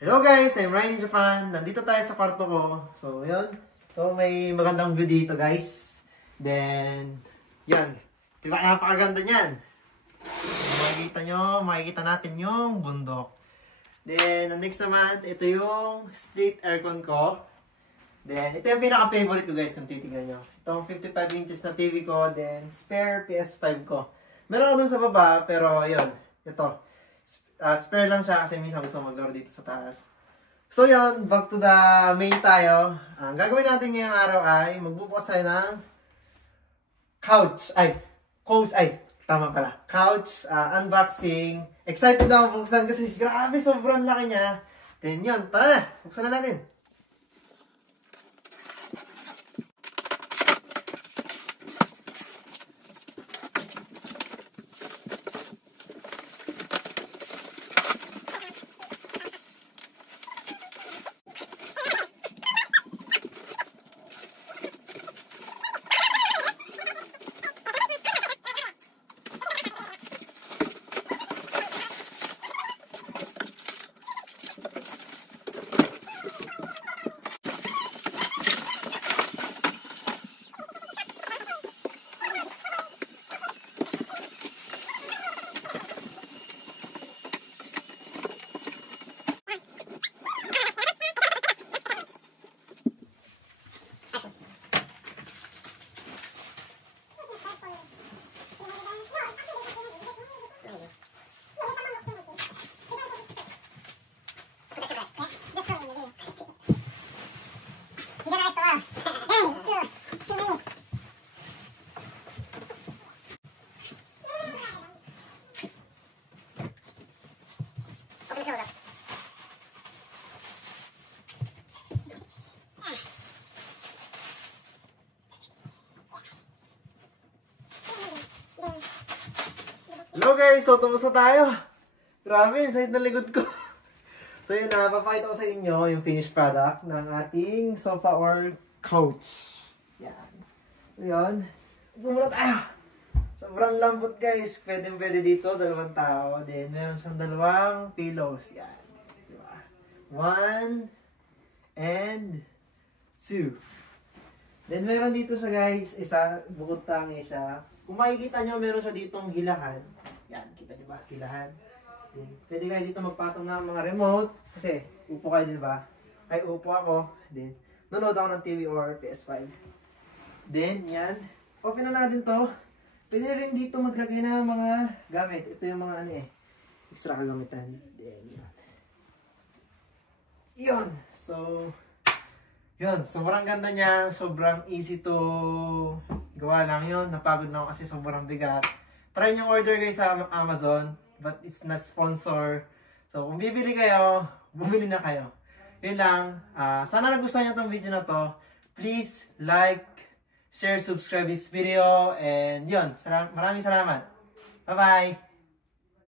Hello guys, I'm Ryan in Japan. Nandito tayo sa kwarto ko. So, yun. So, may magandang view dito guys. Then, yan. Diba napakaganda niyan? Makikita natin yung bundok. Then, next naman, ito yung split aircon ko. Then, ito yung pinaka-favorite ko guys kung titignan nyo. Itong 55 inches na TV ko. Then, spare PS5 ko. Meron ako dun sa baba, pero yun. Ito. Spare lang siya kasi minsan gusto maglaro dito sa taas. So yun, back to the main tayo. Ang gagawin natin ngayong araw ay magbubukas tayo ng couch. Tama pala. Couch unboxing. Excited ako buksan kasi grabe, sobrang laki niya. Then yun, tara na. Buksan na natin. Hello guys, so tapos na tayo. Grabe, inside na likod ko. So yun na, papakita ko sa inyo yung finished product ng ating sofa or couch. Yan. So yun, upo muna tayo. Sobrang lambot guys, pwede dito, dalawang tao. Then meron siyang dalawang pillows. Yan. Diba? 1 and 2. Then meron dito siya guys, isa, bukod tangi siya. Kung makikita nyo, meron siya ditong hilahan. Yan, kita nyo ba? Hilahan. Then, pwede kayo dito magpatong ng mga remote. Kasi, upo kayo, di ba? Ay, upo ako. Then, nanood ako ng TV or PS5. Then, yan. Open na natin to. Pwede rin dito maglagay ng mga gamit. Ito yung mga extra kagamitan. Then, yan. Yun. So, yun. Sobrang ganda niya. Sobrang easy to gawa lang yun. Napagod na ako kasi sobrang bigat. Try nyo order guys sa Amazon. But it's not sponsor. So kung bibili kayo, bumili na kayo. Yun lang. Sana nagustuhan nyo itong video na to. Please like, share, subscribe this video. And yun. Maraming salamat. Bye bye.